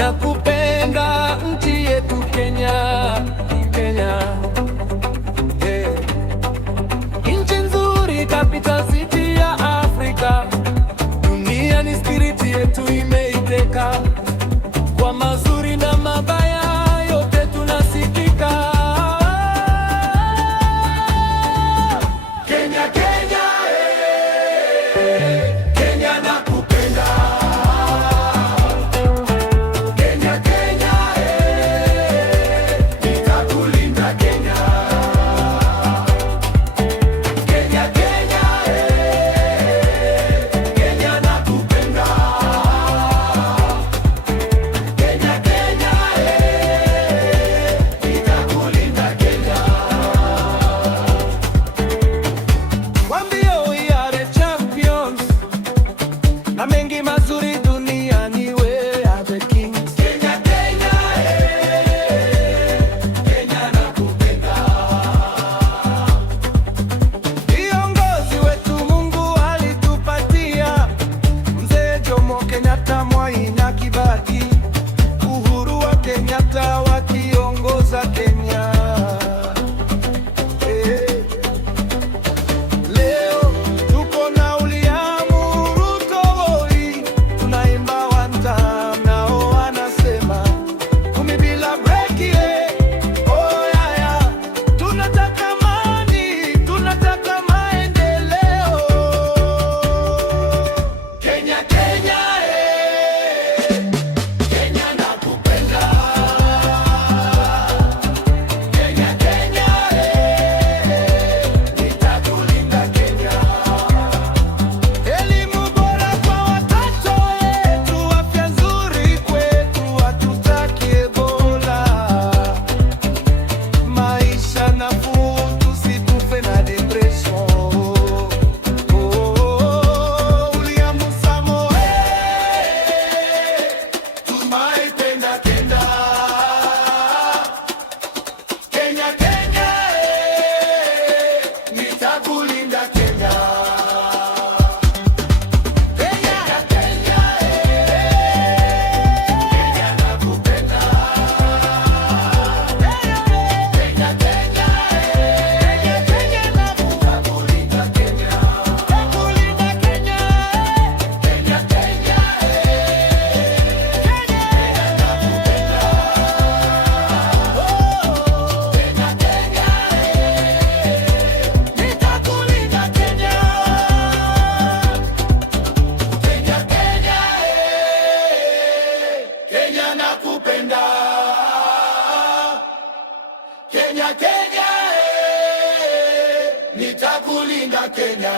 nakupenda nchi yetu Kenya, Kenya, yeah. Nchi nzuri, capital city ya Afrika, dunia ni spirit yetu imeiteka, kwa mazuri na mabaya yote tunasikika. Kenya, Kenya, Kenya nakupenda. Kenya, Kenya, nitakulinda Kenya. Kenya, Kenya, Kenya nakupenda. Kenya, Kenya, nitakulinda Kenya. Wambie we are the champions, na mengi mazuri duniani, we are the kings. Kenya, Kenya, Kenya nakupenda. Viongozi wetu Mungu alitupatia, Mzee Jomo Kenyatta, Mwai na Kibaki, Uhuru wa Kenyatta wakiongoza Kenya. Leo tuko na William Ruto, tunaimba one time, nao wanasema 10 bila breki. Oh yeah, yeah. Tunataka amani, tunataka maendeleo. Kenya, Kenya, Kenya nakupenda. Kenya, Kenya, nitakulinda Kenya. Elimu bora kwa watoto wetu, afya nzuri kwetu, hatutaki Ebola. Maisha nafuu, tusikufe na depression. William Samoei, tumaipenda Kenya. Kenya, Kenya, nitakulinda Kenya. Kenya, Kenya, Kenya nakupenda. Kenya, Kenya, Kenya nitakulinda Kenya. Nitakulinda Kenya. Kenya, Kenya, Kenya nakupenda. Kenya, Kenya, nitakulinda Kenya. Kenya, Kenya, Kenya nakupenda. Kenya, Kenya, nitakulinda Kenya.